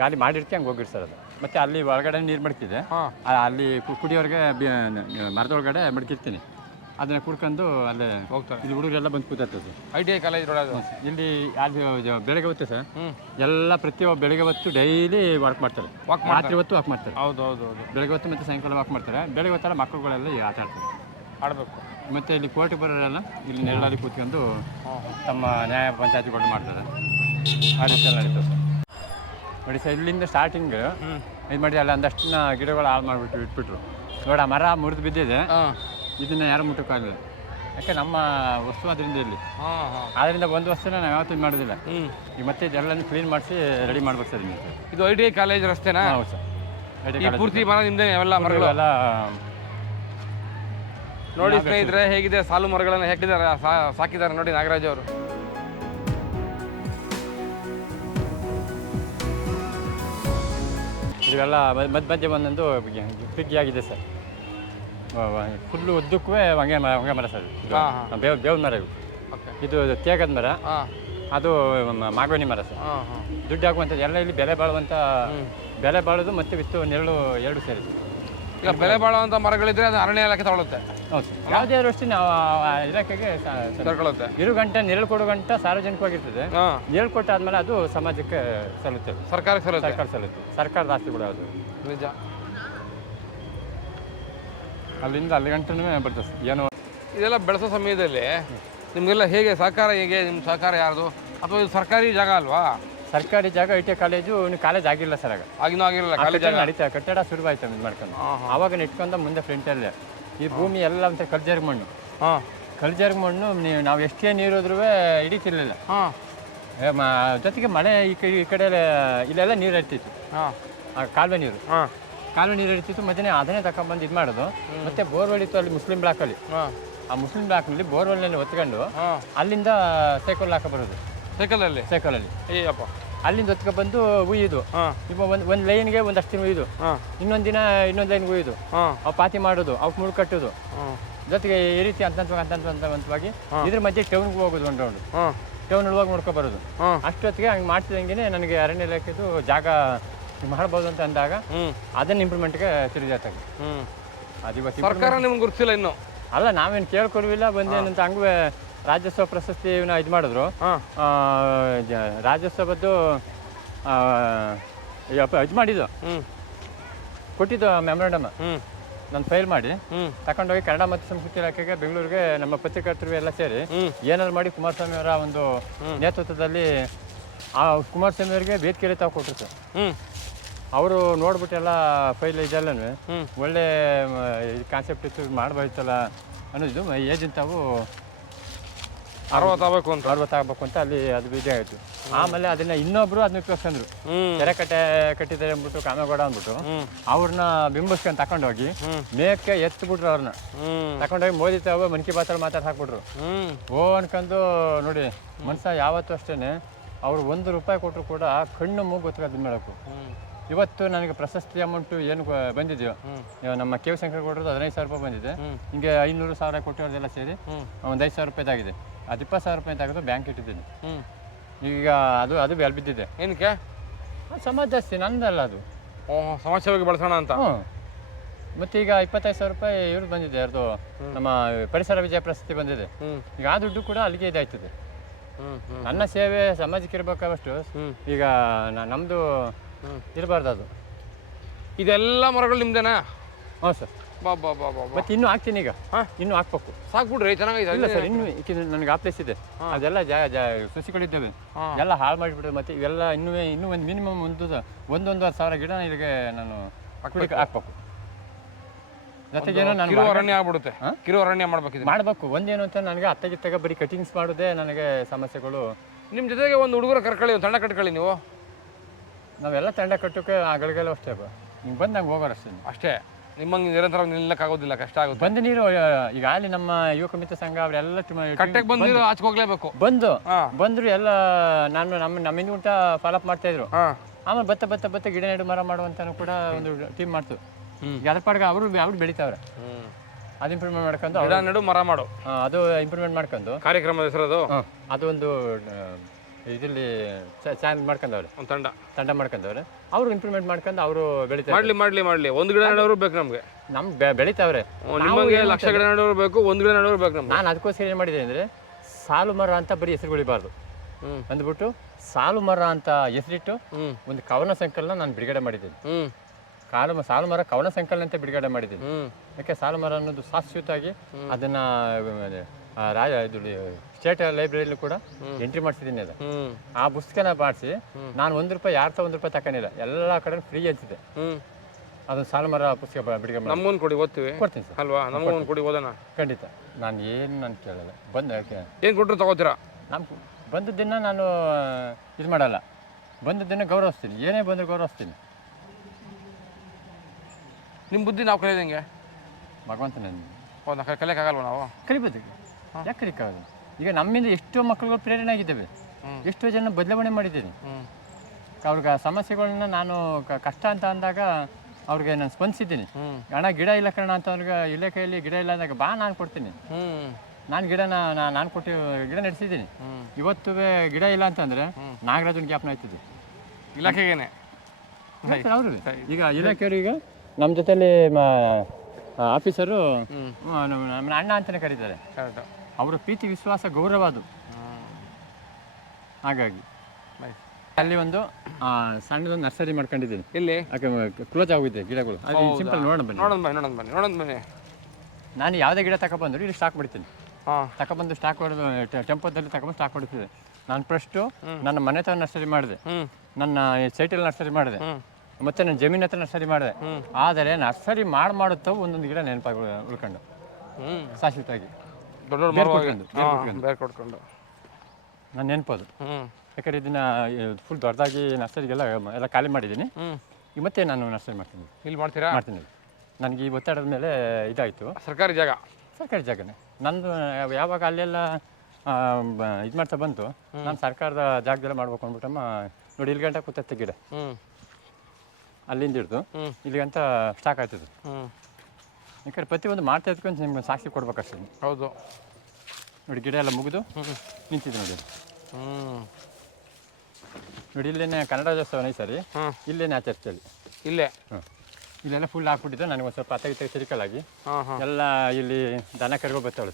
ಗಾಲಿ ಮಾಡಿರ್ತಿ ಹಂಗೆ ಹೋಗಿರ್ತಾರೆ ಅದು. ಮತ್ತು ಅಲ್ಲಿ ಒಳಗಡೆ ನೀರು ಮಡಕಿದೆ, ಅಲ್ಲಿ ಕುಡಿಯೋರಿಗೆ ಮರದ ಒಳಗಡೆ ಮಡಕಿರ್ತೀನಿ. ಅದನ್ನ ಕುಡ್ಕೊಂಡು ಅಲ್ಲೇ ಹೋಗ್ತಾರೆ. ಇದು ಹುಡುಗರೆಲ್ಲ ಬಂದು ಕೂತದ್ದು. ITI ಕಾಲೇಜ್ ಒಳಗೆ ಇಲ್ಲಿ ಅಲ್ಲಿ ಬೆಳಗ್ಗೆ ಹೊತ್ತೆ ಸರ್ ಎಲ್ಲ ಪ್ರತಿಯೊಬ್ಬ ಬೆಳಗ್ಗೆ ಹೊತ್ತು ಡೈಲಿ ವಾಕ್ ಮಾಡ್ತಾರೆ. ರಾತ್ರಿ ಹೊತ್ತು ವಾಕ್ ಮಾಡ್ತಾರೆ. ಹೌದು ಹೌದು ಹೌದು, ಬೆಳಗ್ಗೆ ಹೊತ್ತು ಮತ್ತು ಸಾಯಂಕಾಲ ವಾಕ್ ಮಾಡ್ತಾರೆ. ಬೆಳಗ್ಗೆ ಹೊತ್ತೆಲ್ಲ ಮಕ್ಕಳುಗಳೆಲ್ಲ ಆಟ ಆಡ್ತಾರೆ, ಆಡಬೇಕು. ಮತ್ತು ಇಲ್ಲಿ ಕೋರ್ಟಿಗೆ ಬರೋರೆಲ್ಲ ಇಲ್ಲಿ ನೆರಳಲ್ಲಿ ಕೂತ್ಕೊಂಡು ತಮ್ಮ ನ್ಯಾಯ ಪಂಚಾಯತಿಗಳು ಮಾಡ್ತಾರೆ. ಆ ರೀತಿ ಎಲ್ಲ ನಡೀತದೆ ಸರ್. ನೋಡಿ ಸರ್, ಇಲ್ಲಿಂದ ಸ್ಟಾರ್ಟಿಂಗ್ ಇದು ಮಾಡಿ ಅಲ್ಲ ಒಂದಷ್ಟನ್ನ ಗಿಡಗಳು ಹಾಳು ಮಾಡಿಬಿಟ್ಟು ಇಟ್ಬಿಟ್ರು. ನೋಡಿ, ಆ ಮರ ಮುರಿದು ಬಿದ್ದಿದೆ, ಇದನ್ನು ಯಾರು ಮುಟ್ಟಕ್ಕಾಗಲ್ಲ. ಯಾಕೆ ನಮ್ಮ ವಸ್ತು ಅದರಿಂದ ಇಲ್ಲಿ. ಅದರಿಂದ ಒಂದು ವಸ್ತುನ ನಾವು ಯಾವತ್ತೂ ಇದು ಮಾಡೋದಿಲ್ಲ. ಈಗ ಮತ್ತೆ ಇದೆಲ್ಲನೂ ಕ್ಲೀನ್ ಮಾಡಿಸಿ ರೆಡಿ ಮಾಡ್ಬೇಕು ಸರ್. ಇದು ITI ಕಾಲೇಜ್ ರಸ್ತೆನಾ? ಹೌದು ಸರ್, ಪೂರ್ತಿ ಮರ ನಿಮ್ಮದೇ ಅವೆಲ್ಲ ಮರಗಳು ಎಲ್ಲ. ನೋಡಿ ಸ್ನೇಹಿತರೆ, ಹೇಗಿದೆ ಸಾಲು ಮರಗಳನ್ನು ಹೇಗಿದ್ದಾರೆ ಸಾಕಿದ್ದಾರೆ ನೋಡಿ ನಾಗರಾಜ್ ಅವರು. ಇವೆಲ್ಲ ಮಧ್ಯೆ ಒಂದೊಂದು ಪಿಗ್ಗಿಯಾಗಿದೆ ಸರ್. ಫುಲ್ಲು ಉದ್ದಕ್ಕೂ ಹೊಂಗೆ ಮರ ಸರ್. ಬೇವಿನ ಮರ ಇವು. ಇದು ತೇಗದ ಮರ, ಅದು ಮಾಗೋನಿ ಮರ ಸರ್. ದುಡ್ಡು ಹಾಕುವಂಥದ್ದು ಎಲ್ಲ ಇಲ್ಲಿ ಬೆಲೆ ಬಾಳೋದು ಮತ್ತು ವಿತ್ತು ನೆರಳು ಎರಡು ಸೇರಿ. ಈಗ ಬೆಲೆ ಬಾಳುವಂಥ ಮರಗಳಿದ್ರೆ ಅದು ಅರಣ್ಯ ಇಲಾಖೆ ತಗೊಳುತ್ತೆ. ಹೌದು ಸರ್, ಯಾವುದೇ ಆದ್ರೂ ಅಷ್ಟೇ ನಾವು ಇಲಾಖೆಗೆ ತಗೊಳುತ್ತೆ. ಇರು ಗಂಟೆ ನೆರಳು ಕೊಡೋ ಗಂಟೆ ಸಾರ್ವಜನಿಕವಾಗಿರ್ತದೆ. ನೆರಳು ಕೊಟ್ಟಾದ್ಮೇಲೆ ಅದು ಸಮಾಜಕ್ಕೆ ಸಲ್ಲುತ್ತೆ, ಸರ್ಕಾರಕ್ಕೆ ಸಲ್ಲುತ್ತೆ. ಸರ್ಕಾರದ ಆಸ್ತಿ ಕೂಡ ಅದು ನಿಜ. ಅಲ್ಲಿಂದ ಅಲ್ಲಿ ಗಂಟೆನೂ ಬರ್ತದೆ ಏನೋ. ಇದೆಲ್ಲ ಬೆಳೆಸೋ ಸಮಯದಲ್ಲಿ ನಿಮಗೆಲ್ಲ ಹೇಗೆ ಸಹಕಾರ, ನಿಮ್ಮ ಸಹಕಾರ ಯಾರ್ದು? ಅಥವಾ ಇದು ಸರ್ಕಾರಿ ಜಾಗ ಅಲ್ವಾ? ಸರ್ಕಾರಿ ಜಾಗ. ITI ಕಾಲೇಜು ಕಾಲೇಜ್ ಆಗಿಲ್ಲ ಸರ್. ಆಗಿನೂ ಆಗಿರಲಿಲ್ಲ, ಕಾಲೇಜ್ ನಡೀತಾ ಕಟ್ಟಡ ಶುರುವಾಯ್ತು ಇದು ಮಾಡ್ಕೊಂಡು. ಆವಾಗ ನೆಟ್ಕೊಂಡು ಮುಂದೆ ಫ್ರಂಟಲ್ಲೇ ಈ ಭೂಮಿ ಎಲ್ಲ ಅಂತ ಕಲ್ಜರ್ಗ್ ಮಣ್ಣು. ಕಲ್ಜರ್ಗ್ ಮಣ್ಣು ನಾವು ಎಷ್ಟೇ ನೀರಿದ್ರೂ ಹಿಡಿತಿರ್ಲಿಲ್ಲ. ಜೊತೆಗೆ ಮಳೆ ಈ ಕಡೆ ಇಲ್ಲೆಲ್ಲ ನೀರು ಹರಿತಿತ್ತು, ಕಾಲುವೆ ನೀರು. ಕಾಲುವೆ ನೀರು ಹರಿತಿತ್ತು. ಮತ್ತೆ ಅದನ್ನೇ ತಗೊಂಡ್ಬಂದು ಇದು ಮಾಡೋದು. ಮತ್ತೆ ಬೋರ್ವೆಲ್ ಇತ್ತು ಅಲ್ಲಿ ಮುಸ್ಲಿಂ ಬ್ಲಾಕಲ್ಲಿ. ಆ ಮುಸ್ಲಿಂ ಬ್ಲಾಕ್ನಲ್ಲಿ ಬೋರ್ವೆಲ್ನಲ್ಲಿ ಹೊತ್ಕೊಂಡು ಅಲ್ಲಿಂದ ಸೈಕಲ್ ಹಾಕ ಬರೋದು. ಸೈಕಲಲ್ಲಿ ಅಯ್ಯಪ್ಪ, ಅಲ್ಲಿಂದ ಹೊತ್ಕೊಂಡು ಬಂದು ಉಯ್ಯೋದು. ಈಗ ಒಂದು ಲೈನ್ಗೆ ಒಂದಷ್ಟು ಉಯ್ಯೋದು, ಇನ್ನೊಂದು ದಿನ ಇನ್ನೊಂದು ಲೈನ್ಗೆ ಉಯ್ಯೋದು. ಅವು ಪಾತಿ ಮಾಡೋದು, ಅವಕ್ಕೆ ಮುಳು ಕಟ್ಟೋದು. ಜೊತೆಗೆ ಈ ರೀತಿ ಹಂತವಾಗಿ ಇದ್ರ ಮಧ್ಯೆ ಟೌನ್ಗೆ ಹೋಗೋದು. ಒಂದು ರೌಂಡ್ ಟೌನ್ ಒಳಗೆ ನೋಡ್ಕೊ ಬರೋದು. ಅಷ್ಟೊತ್ತಿಗೆ ಹಂಗೆ ಮಾಡ್ತಿದ್ದಂಗೆ ನನಗೆ ಅರಣ್ಯ ಇಲಾಖೆದು ಜಾಗ ಮಾಡ್ಬೋದು ಅಂತ ಅಂದಾಗ ಅದನ್ನ ಇಂಪ್ರೂವ್ಮೆಂಟ್ಗೆ ತಿರುಗಾತಾಗ ಅದು ಇವತ್ತು ಸರ್ಕಾರ ನಿಮ್ಗೆ ಗುರುತಿಲ್ಲ ಇನ್ನು. ಅಲ್ಲ, ನಾವೇನು ಕೇಳ್ಕೊಡ್ವಿಲ್ಲ ಬಂದೇನಂತ. ಹಂಗೂ ರಾಜ್ಯೋತ್ಸವ ಪ್ರಶಸ್ತಿನ ಇದು ಮಾಡಿದ್ರು. ರಾಜ್ಯೋತ್ಸವದ್ದು ಇದು ಮಾಡಿದ್ದು, ಕೊಟ್ಟಿದ್ದು ಮೆಮೊರಂಡಮ್ ನಾನು ಫೈಲ್ ಮಾಡಿ ತಗೊಂಡೋಗಿ ಕನ್ನಡ ಮತ್ತು ಸಂಸ್ಕೃತಿ ಇಲಾಖೆಗೆ ಬೆಂಗಳೂರಿಗೆ ನಮ್ಮ ಪತ್ರಕರ್ತರು ಎಲ್ಲ ಸೇರಿ ಏನಾದ್ರು ಮಾಡಿ ಕುಮಾರಸ್ವಾಮಿ ಅವರ ಒಂದು ನೇತೃತ್ವದಲ್ಲಿ ಆ ಕುಮಾರಸ್ವಾಮಿ ಅವರಿಗೆ ವೇದಿಕೆಯಲ್ಲಿ ತಾವು ಕೊಟ್ಟರು ಸರ್. ಅವರು ನೋಡ್ಬಿಟ್ಟೆಲ್ಲ ಫೈಲ್ ಇದೆಲ್ಲನೂ ಒಳ್ಳೆ ಕಾನ್ಸೆಪ್ಟ್ ಇತ್ತು, ಮಾಡ್ಬೋಯ್ತಲ್ಲ ಅನ್ನೋದು ಏಜೆಂಟ್ ತಾವು 60 ಆಗಬೇಕು ಅಂತ 60 ಆಗ್ಬೇಕು ಅಂತ ಅಲ್ಲಿ ಅದು ಬೀಜ ಆಯಿತು. ಆಮೇಲೆ ಅದನ್ನ ಇನ್ನೊಬ್ರು ಅದನ್ನ ಉಪಯೋಗಿಸಿದ್ರು. ಕೆರೆ ಕಟ್ಟಿದ್ದಾರೆ ಅಂದ್ಬಿಟ್ಟು ಕಾಮೇಗೌಡ ಅಂದ್ಬಿಟ್ಟು ಅವ್ರನ್ನ ಬಿಂಬಿಸ್ಕೊಂಡು ತಗೊಂಡೋಗಿ ಮೇಕ್ಕೆ ಎತ್ಬಿಟ್ರು. ಅವ್ರನ್ನ ತಗೊಂಡೋಗಿ ಮೋದಿ ತಾವ ಮನ್ ಕಿ ಬಾತ್ ಮಾತಾಡಿ ಹಾಕ್ಬಿಟ್ರು. ಓ ಅನ್ಕೊಂಡು ನೋಡಿ ಮನುಷ್ಯ ಯಾವತ್ತೂ ಅಷ್ಟೇನೆ ಅವ್ರು 1 ರೂಪಾಯಿ ಕೊಟ್ಟರು ಕೂಡ ಕಣ್ಣು ಮೂಗು ಗೊತ್ತಾಗ ಮಾಡಬೇಕು. ಇವತ್ತು ನನಗೆ ಪ್ರಶಸ್ತಿ ಅಮೌಂಟು ಏನು ಬಂದಿದೆಯೋ ನಮ್ಮ ಕೆ ಶಂಕರ್ ಕೊಟ್ಟರು 15,000 ರೂಪಾಯಿ ಬಂದಿದೆ. ಹಿಂಗೆ 500,000 ಕೊಟ್ಟಿರೋದೆಲ್ಲ ಸೇರಿ ಒಂದು 5,000 ರೂಪಾಯಿದಾಗಿದೆ. ಅದು 20,000 ರೂಪಾಯಿ ತೆಗೆದು ಬ್ಯಾಂಕ್ ಇಟ್ಟಿದ್ದೀನಿ. ಈಗ ಅದು ಬೆಲೆ ಬಿದ್ದಿದೆ. ಏನಕ್ಕೆ? ಸಮಾಜ ಜಾಸ್ತಿ ನಂದಲ್ಲ ಅದು. ಸಮಾಜ ಸೇವೆಗೆ ಬಳಸೋಣ ಅಂತ. ಮತ್ತೆ ಈಗ 25,000 ರೂಪಾಯಿ ಇವ್ರು ಬಂದಿದೆ. ಯಾರ್ದು ನಮ್ಮ ಪರಿಸರ ವಿಜಯ ಪ್ರಶಸ್ತಿ ಬಂದಿದೆ. ಈಗ ಆ ದುಡ್ಡು ಕೂಡ ಅಲ್ಲಿಗೆ ಇದಾಯ್ತದೆ. ನನ್ನ ಸೇವೆ ಸಮಾಜಕ್ಕೆ ಇರಬೇಕಾದಷ್ಟು ಈಗ ನಮ್ಮದು ಇರಬಾರ್ದು. ಅದು ಇದೆಲ್ಲ ಮರಗಳು ನಿಮ್ದೇನಾ? ಹ್ಞೂ ಸರ್. ಬಾ ಬಾ ಬಾ ಬಾ. ಮತ್ತೆ ಇನ್ನೂ ಹಾಕ್ತೀನಿ. ಈಗ ಇನ್ನೂ ಹಾಕ್ಬೇಕು. ಸಾಕ್ಬಿಡ್ರಿ, ಚೆನ್ನಾಗಿದೆ. ಇಲ್ಲ ಸರ್, ಇನ್ನು ನನಗೆ ಆ ಪ್ಲೇಸ್ ಇದೆ. ಅದೆಲ್ಲ ಸಸಿಗಳಿದ್ದಾವೆ ಎಲ್ಲ ಹಾಳು ಮಾಡಿಬಿಟ್ರೆ. ಮತ್ತೆ ಇವೆಲ್ಲ ಇನ್ನೂ ಒಂದು ಮಿನಿಮಮ್ 1,500 ಗಿಡ ಇಲ್ಲಿಗೆ ನಾನು ಹಾಕ್ಬೇಕು. ಜೊತೆಗೇನೋ ನಾನು ಕಿರು ಅರಣ್ಯ ಆಗ್ಬಿಡುತ್ತೆ. ಕಿರು ಅರಣ್ಯ ಮಾಡ್ಬೇಕು. ಒಂದೇನು ಅಂತ ನನಗೆ ಅತ್ತಗಿತ್ತಾಗ ಬರೀ ಕಟಿಂಗ್ಸ್ ಮಾಡೋದೇ ನನಗೆ ಸಮಸ್ಯೆಗಳು. ನಿಮ್ಮ ಜೊತೆಗೆ ಒಂದು ಹುಡುಗರ ಕರ್ಕೊಳ್ಳಿ, ಒಂದು ತಂಡ ಕಟ್ಕೊಳ್ಳಿ. ನೀವು ನಾವೆಲ್ಲ ತಂಡ ಕಟ್ಟೋಕೆ ಆ ಗಳಿಗೆಲ್ಲ ಅಷ್ಟೇ. ಹಿಂಗೆ ಬಂದು ನಂಗೆ ಹೋಗೋರು ಅಷ್ಟೇ. ನಿಮ್ಮಂಗೆ ನಿರಂತರ ನಿಲ್ಲಕ್ಕಾಗೋದಿಲ್ಲ, ಕಷ್ಟ ಆಗುತ್ತೆ. ಬಂದು ನೀರು ಈಗ ಅಲ್ಲಿ ನಮ್ಮ ಯುವಕ ಮಿತ್ರ ಸಂಘ ಅವರೆಲ್ಲ ಕಟ್ಟೆಗೆ ಬಂದು ನೀರು ಆಚೆ ಹೋಗ್ಲೇಬೇಕು. ಬಂದ್ರು ಎಲ್ಲ ನಮ್ಮ ಹಿಂದುಂಟ ಫಾಲೋಅಪ್ ಮಾಡ್ತಾ ಇದ್ರು. ಆಮೇಲೆ ಬತ್ತ ಗಿಡ ನೆಡು ಮರ ಮಾಡುವಂತಾನು ಕೂಡ ಒಂದು ಟೀಮ್ ಮಾಡ್ತು. ಈಗ ಅದ್ರ ಪಾಡ್ಗೆ ಅವರು ಬೆಳಿತಾವ್ರೆ. ಅದು ಇಂಪ್ರೂವ್ಮೆಂಟ್ ಮಾಡ್ಕೊಂಡು ಗಿಡ ನೆಡು ಮರ ಮಾಡು, ಅದು ಇಂಪ್ರೂವ್ಮೆಂಟ್ ಮಾಡ್ಕೊಂಡು ಕಾರ್ಯಕ್ರಮದ ಹೆಸರು ಅದು ಒಂದು ಇದರಲ್ಲಿ ಚಾನಲ್ ಮಾಡ್ಕೊಂಡವ್ರೆ. ಒಂದು ತಂಡ ಮಾಡ್ಕೊಂಡವ್ರೆ. ಅವರು ಇಂಪ್ರೂವ್ಮೆಂಟ್ ಮಾಡ್ಕೊಂಡು ಅವರು ಬೆಳಿತಾರೆ. ಮಾಡ್ಲಿ ಒಂದು ಗಿಡ ನೆಡೋರು ಬೇಕು ನಮ್ಗೆ ಬೆಳಿತಾವ್ರೆ. ನಿಮಗೆ ಲಕ್ಷ ಗಿಡ ನೆಡೋರು ಬೇಕು, ಒಂದು ಗಿಡ ನೆಡೋರು ಬೇಕು ನಮ್ಗೆ. ನಾನು ಅದಕ್ಕೋಸ್ಕರ ಏನು ಮಾಡಿದೆ ಅಂದರೆ ಸಾಲು ಮರ ಅಂತ ಬರೀ ಹೆಸರು ಬೆಳಿಬಾರ್ದು ಅಂದ್ಬಿಟ್ಟು ಸಾಲು ಮರ ಅಂತ ಹೆಸರಿಟ್ಟು ಒಂದು ಕವನ ಸಂಕಲನ ನಾನು ಬಿಡುಗಡೆ ಮಾಡಿದ್ದೀನಿ. ಸಾಲು ಮರ ಕವನ ಸಂಕಲನ ಅಂತ ಬಿಡುಗಡೆ ಮಾಡಿದ್ದೀನಿ. ಯಾಕೆ ಸಾಲು ಮರ ಅನ್ನೋದು ಶಾಶ್ವತವಾಗಿ ಅದನ್ನ ಸ್ಟೇಟ್ ಲೈಬ್ರರಿಯಲ್ಲೂ ಕೂಡ ಎಂಟ್ರಿ ಮಾಡಿಸಿದ್ದೀನಿ. ಅದು ಆ ಪುಸ್ತಕನ ಮಾಡಿಸಿ ನಾನು 1 ರೂಪಾಯಿ ಯಾರು 1 ರೂಪಾಯಿ ತಕೊಂಡಿಲ್ಲ, ಎಲ್ಲ ಕಡೆ ಫ್ರೀ ಅಂತಿದೆ. ಅದೊಂದು ಸಾಲು ಮರ ಪುಸ್ತಕ ಬಿಡುಗಡೆ ಮಾಡಿ ನಮ್ಮೊಂದು ಕೊಡಿ, ಓದ್ತೀವಿ, ಕೊಡ್ತೀನಿ ಸರ್. ಅಲ್ವಾ? ನಮಗೊಂದು ಕೊಡಿ, ಓದೋಣ. ಖಂಡಿತ. ನಾನು ಕೇಳಲ್ಲ. ಏನು ಕೊಟ್ಟರು ತಗೋತೀರಾ? ನಾನು ಬಂದದ್ದನ್ನು ನಾನು ಇದು ಮಾಡಲ್ಲ. ಬಂದದ್ದನ್ನು ಗೌರವಿಸ್ತೀನಿ. ಏನೇ ಬಂದರೂ ಗೌರವಿಸ್ತೀನಿ. ನಿಮ್ಮ ಬುದ್ಧಿ ನಾವು ಕಲಿಯೋದಂಗೆ ಭಗವಂತನೇ. ಕಲಿಯೋಕ್ಕಾಗಲ್ವ ನಾವು? ಕಲಿಬೋದು. ಯಾಕೆ ಕಲಿಯಕ್ಕಾಗಲ್ಲ? ಈಗ ನಮ್ಮಿಂದ ಎಷ್ಟೋ ಮಕ್ಕಳುಗಳು ಪ್ರೇರಣೆ ಆಗಿದ್ದಾವೆ. ಎಷ್ಟೋ ಜನ ಬದಲಾವಣೆ ಮಾಡಿದ್ದೀನಿ. ಅವ್ರಿಗೆ ಸಮಸ್ಯೆಗಳನ್ನ ನಾನು ಕಷ್ಟ ಅಂತ ಅಂದಾಗ ಅವ್ರಿಗೆ ನಾನು ಸ್ಪಂದಿಸಿದ್ದೀನಿ. ಹಣ ಗಿಡ ಇಲ್ಲ ಕಣ ಅಂತ ಅವ್ರಿಗೆ ಇಲಾಖೆಯಲ್ಲಿ ಗಿಡ ಇಲ್ಲ ಅಂದಾಗ ಬಾ ನಾನು ಕೊಡ್ತೀನಿ. ನಾನು ಗಿಡನ ನಾನು ಕೊಟ್ಟು ಗಿಡ ನಡೆಸಿದ್ದೀನಿ. ಇವತ್ತು ಗಿಡ ಇಲ್ಲ ಅಂತಂದರೆ ನಾಗರಾಜನ ಜ್ಞಾಪನ ಆಯ್ತದೆ ಇಲಾಖೆಗೇನೆ. ಅವರು ಈಗ ಇಲಾಖೆಯವರು ಈಗ ನಮ್ಮ ಜೊತೆಲಿ ಆಫೀಸರು ನಮ್ಮ ಅಣ್ಣ ಅಂತಲೇ ಕರೀತಾರೆ. ಅವರ ಪ್ರೀತಿ ವಿಶ್ವಾಸ ಗೌರವ ಅದು. ಹಾಗಾಗಿ ಅಲ್ಲಿ ಒಂದು ಸಣ್ಣದೊಂದು ನರ್ಸರಿ ಮಾಡ್ಕೊಂಡಿದ್ದೀನಿ. ಇಲ್ಲಿ ಕ್ಲೋಸ್ ಆಗಿದೆ ಗಿಡಗಳು. ಅಲ್ಲಿ ಸಿಂಪಲ್ ನೋಡೋಣ ಬನ್ನಿ. ನಾನು ಯಾವುದೇ ಗಿಡ ತಗೊಬಂದ್ರು ಇಲ್ಲಿ ಸ್ಟಾಕ್ ಬಿಡ್ತೀನಿ. ತಗೊಬಂದು ಸ್ಟಾಕ್ ಹೊಡೆದು ಟೆಂಪೋದಲ್ಲಿ ತಗೊಬಂದು ಸ್ಟಾಕ್ ಹೊಡಿತಿದೆ. ನಾನು ಫಸ್ಟು ನನ್ನ ಮನೆ ಹತ್ರ ನರ್ಸರಿ ಮಾಡಿದೆ, ನನ್ನ ಸೈಟಲ್ಲಿ ನರ್ಸರಿ ಮಾಡಿದೆ, ಮತ್ತೆ ನನ್ನ ಜಮೀನ್ ಹತ್ರ ನರ್ಸರಿ ಮಾಡಿದೆ. ಆದರೆ ನರ್ಸರಿ ಮಾಡುತ್ತೋ ಒಂದೊಂದು ಗಿಡ ನೆನಪಾಗಿ ಉಳ್ಕೊಂಡು ಶಾಶ್ವತವಾಗಿ ಕೊಡ್ಕೊಂಡು ನಾನು ನೆನಪೋದು. ಯಾಕಂದರೆ ಇದನ್ನ ಫುಲ್ ದೊಡ್ಡದಾಗಿ ನರ್ಸರಿಗೆಲ್ಲ ಎಲ್ಲ ಖಾಲಿ ಮಾಡಿದ್ದೀನಿ. ಈಗ ಮತ್ತೆ ನಾನು ನರ್ಸರಿ ಮಾಡ್ತೀನಿ. ಇಲ್ಲಿ ಮಾಡ್ತೀನಿ. ನನಗೆ ಈ ಒತ್ತಡದ ಮೇಲೆ ಇದಾಯಿತು. ಸರ್ಕಾರಿ ಜಾಗನೇ ನಂದು. ಯಾವಾಗ ಅಲ್ಲೆಲ್ಲ ಇದು ಮಾಡ್ತಾ ಬಂತು, ನಾನು ಸರ್ಕಾರದ ಜಾಗದಲ್ಲೇ ಮಾಡ್ಬೇಕು ಅಂದ್ಬಿಟ್ಟಮ್ಮ. ನೋಡಿ ಇಲ್ಲಿ ಗಂಟೆ ಕೂತತ್ತೆ ಗಿಡ, ಅಲ್ಲಿಂದ ಹಿಡಿದು ಇಲ್ಲಿಗಂತ ಸ್ಟಾಕ್ ಆಗ್ತದೆ. ಯಾಕಂದ್ರೆ ಪ್ರತಿಯೊಂದು ಮಾಡ್ತಾ ಇದ್ಕೊಂಡು ನಿಮ್ಗೆ ಸಾಕ್ಷಿ ಕೊಡ್ಬೇಕಷ್ಟೇ. ಹೌದು. ನೋಡಿ ಗಿಡ ಎಲ್ಲ ಮುಗಿದು ನಿಂತಿದೆ ನೋಡಿ. ನೋಡಿ ಇಲ್ಲೇನೆ ಕನ್ನಡ ರಾಜ್ಯೋತ್ಸವ ಸರಿ, ಇಲ್ಲೇನೆ ಆಚರಿಸ್ತೀವಿ. ಇಲ್ಲೆಲ್ಲ ಫುಲ್ ಹಾಕ್ಬಿಟ್ಟಿದ್ದು. ನನಗೊಂದು ಸ್ವಲ್ಪ ಅತ್ತ ಸಿರಿಕಲಾಗಿ ಎಲ್ಲ ಇಲ್ಲಿ ದನ ಕರಿಗಳು ಬರ್ತಾವೆ.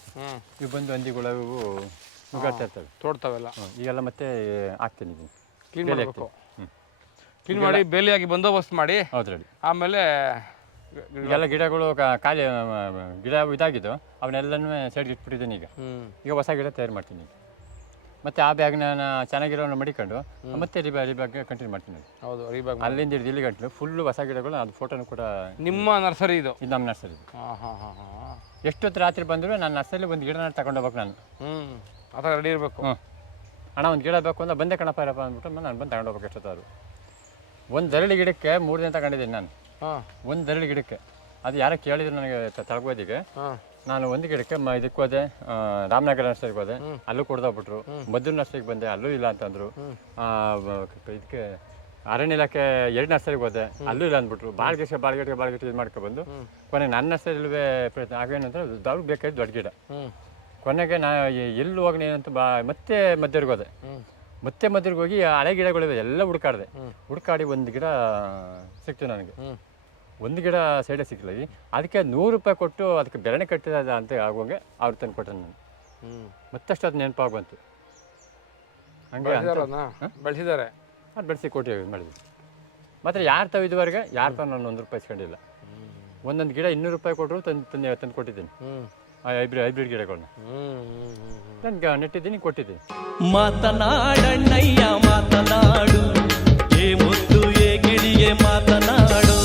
ಇವು ಬಂದು ಹಂದಿಗಳು ಇವು ನುಗ್ಗಾಡ್ತಾ ಇರ್ತವೆ, ತೋಡ್ತಾವೆಲ್ಲ. ಈಗೆಲ್ಲ ಮತ್ತೆ ಹಾಕ್ತೀನಿ. ಕ್ಲೀನ್ ಮಾಡಿ ಬೇಲಿಯಾಗಿ ಬಂದೋಬಸ್ತ್ ಮಾಡಿ. ಹೌದ್ರಲ್ಲಿ. ಆಮೇಲೆ ಎಲ್ಲ ಗಿಡಗಳು ಖಾಲಿ ಗಿಡ ಇದಾಗಿದ್ದು ಅವನ್ನೆಲ್ಲನೂ ಸೈಡ್ಗೆ ಇಟ್ಬಿಟ್ಟಿದ್ದೀನಿ. ಈಗ ಹೊಸ ಗಿಡ ತಯಾರು ಮಾಡ್ತೀನಿ. ಮತ್ತೆ ಆ ಬ್ಯಾಗ್ನ ಚೆನ್ನಾಗಿರೋನ ಮಡಿಕೊಂಡು ಮತ್ತೆ ರೀಬ್ಯಾಗ್ ಕಂಟಿನ್ಯೂ ಮಾಡ್ತೀನಿ. ಹೌದು, ರೀಬ್ಯಾಗ್ ಅಲ್ಲಿಂದ ಹಿಡಿದು ಇಲ್ಲಿ ಗಂಟಲು ಫುಲ್ಲು ಹೊಸ ಗಿಡಗಳು. ಅದು ಫೋಟೋನು ಕೂಡ ನಿಮ್ಮ ನರ್ಸರಿ ಇದು ನಮ್ಮ ನರ್ಸರಿ. ಎಷ್ಟೊತ್ತು ರಾತ್ರಿ ಬಂದರೂ ನಾನು ನರ್ಸರಿ ಒಂದು ಗಿಡ ತಗೊಂಡೋಗ್ಬೇಕು ನಾನು. ಆ ಥರ ರೆಡಿ ಇರಬೇಕು. ಹ್ಞೂ ಅಣ್ಣ ಒಂದು ಗಿಡ ಬೇಕು ಅಂದ್ರೆ ಬಂದೆ ಕಣಪ್ಪ ಇರಪ್ಪ ಅಂದ್ಬಿಟ್ಟು ನಾನು ಬಂದು ತಗೊಂಡು ಹೋಗ್ಬೇಕು ಎಷ್ಟೊತ್ತಾದ್ರು. ಒಂದು ದರಳಿ ಗಿಡಕ್ಕೆ 3 ದಿನ ತಗೊಂಡಿದ್ದೀನಿ ನಾನು. ಒಂದು ದರಳಿ ಗಿಡಕ್ಕೆ ಅದು ಯಾರೋ ಕೇಳಿದ್ರು ನನಗೆ ತಳಗೋದಿಗೆ. ನಾನು ಒಂದು ಗಿಡಕ್ಕೆ ಇದಕ್ಕೆ ಹೋದೆ, ರಾಮನಗರ ನರ್ಸರಿಗೆ ಹೋದೆ, ಅಲ್ಲೂ ಕೊಡ್ದೋಗ್ಬಿಟ್ರು. ಮದ್ದೂರು ನರ್ಸರಿಗೆ ಬಂದೆ, ಅಲ್ಲೂ ಇಲ್ಲ ಅಂತಂದ್ರು. ಇದಕ್ಕೆ ಅರಣ್ಯ ಇಲಾಖೆ 2 ನರ್ಸರಿಗೆ ಹೋದೆ, ಅಲ್ಲೂ ಇಲ್ಲ ಅಂದ್ಬಿಟ್ರು. ಬಾಳ್ಗೆಟ್ಗೆ ಇದು ಮಾಡ್ಕೊಬಂದು ಕೊನೆಗೆ ನನ್ನ ನರ್ಸರಿಲ್ವೇ ಪ್ರಯತ್ನ ಆಗೋಏನಂದ್ರೆ ಅವ್ರಿಗೆ ಬೇಕಾಯ್ತು ದೊಡ್ಡ ಗಿಡ. ಕೊನೆಗೆ ನಾ ಎಲ್ಲಿ ಹೋಗೋಣ ಏನಂತ ಮತ್ತೆ ಮಧ್ಯರಿಗೆ ಹೋದೆ. ಮತ್ತೆ ಮಧ್ಯರಿಗೆ ಹೋಗಿ ಹಳೆ ಗಿಡಗಳಿವೆ ಎಲ್ಲ ಹುಡುಕಾಡಿ ಒಂದು ಗಿಡ ಸಿಕ್ತು ನನಗೆ. ಒಂದು ಗಿಡ ಸೈಡೇ ಸಿಕ್ಕಿಲ್ಲ. ಅದಕ್ಕೆ 100 ರೂಪಾಯಿ ಕೊಟ್ಟು ಅದಕ್ಕೆ ಬೆರಣೆ ಕಟ್ಟಿದ ಅಂತ ಆಗುವಂಗೆ ಅವ್ರು ತಂದು ಕೊಟ್ಟೆ ನಾನು. ಮತ್ತಷ್ಟು ಅದು ನೆನಪಾಗಿ ಬಂತು. ಹಂಗೆ ಬೆಳೆಸಿದ್ದಾರೆ, ಅದು ಬೆಳೆಸಿ ಕೊಟ್ಟು ಮಾಡಿದ್ವಿ. ಮತ್ತು ಯಾರು ತಾವು ಇದುವರೆಗೆ ಯಾರು ತಾವು ನಾನು 1 ರೂಪಾಯಿ ಇಸ್ಕೊಂಡಿಲ್ಲ. ಒಂದೊಂದು ಗಿಡ 200 ರೂಪಾಯಿ ಕೊಟ್ಟರು ತಂದು ಕೊಟ್ಟಿದ್ದೀನಿ. ಹೈಬ್ರಿಡ್ ಗಿಡಗಳನ್ನ ನಾನು ನೆಟ್ಟಿದ್ದೀನಿ, ಕೊಟ್ಟಿದ್ದೀನಿ. ಮಾತನಾಡಣ್ಣಯ್ಯ ಮಾತನಾಡು, ಏ ಮುದ್ದು ಏ ಗಿಳಿಯೇ ಮಾತನಾಡು.